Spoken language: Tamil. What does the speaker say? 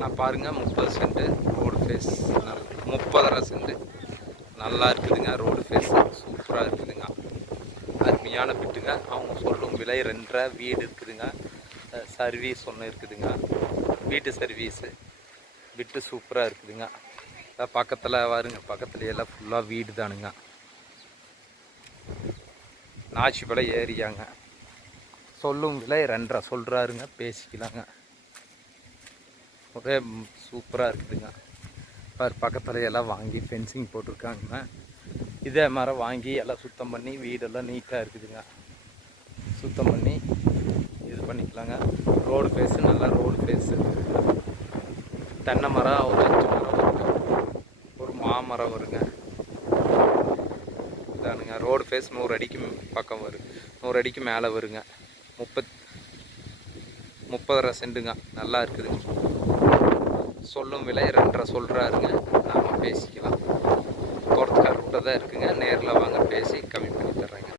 நான் பாருங்கள் 30 சென்ட்டு ரோடு ஃபேஸ் 30.5 சென்ட்டு நல்லா இருக்குதுங்க. ரோடு ஃபேஸ் சூப்பராக இருக்குதுங்க. அருமையான பிட்டுங்க. அவங்க சொல்லும் விலை 2.5. வீடு இருக்குதுங்க. சர்வீஸ் ஒன்று இருக்குதுங்க. வீட்டு சர்வீஸு விட்டு சூப்பராக இருக்குதுங்க. பக்கத்தில் வருங்க, பக்கத்துல எல்லாம் ஃபுல்லாக வீடு தானுங்க. நாச்சிப்பழ ஏரியாங்க. சொல்லும் விலை 2.5 சொல்கிறாருங்க, பேசிக்கலாங்க. ஒரே சூப்பராக இருக்குதுங்க. பக்கத்தில் எல்லாம் வாங்கி ஃபென்சிங் போட்டிருக்காங்க. இதே மாதிரி வாங்கி எல்லாம் சுத்தம் பண்ணி வீடெல்லாம் நீட்டாக இருக்குதுங்க. சுத்தம் பண்ணி இது பண்ணிக்கலாங்க. ரோடு ஃபேஸு நல்லா ரோடு ஃபேஸு. தென்னை மரம் ஒரு 5 மரம் வருங்க, ஒரு மாமரம் வருங்க. இதானுங்க ரோடு ஃபேஸ் 100 அடிக்கு பக்கம் வரும், 100 அடிக்கு மேலே வருங்க. 30.5 சென்ட்டுங்க. நல்லா இருக்குதுங்க. சொல்லும் விலை 2.5 சொல்கிறாருங்க. நாம் பேசிக்கலாம். தோட்டத்துக்கார விட்ட தான் இருக்குங்க. நேரில் வாங்க, பேசி கம்மி பண்ணி தர்றேன்.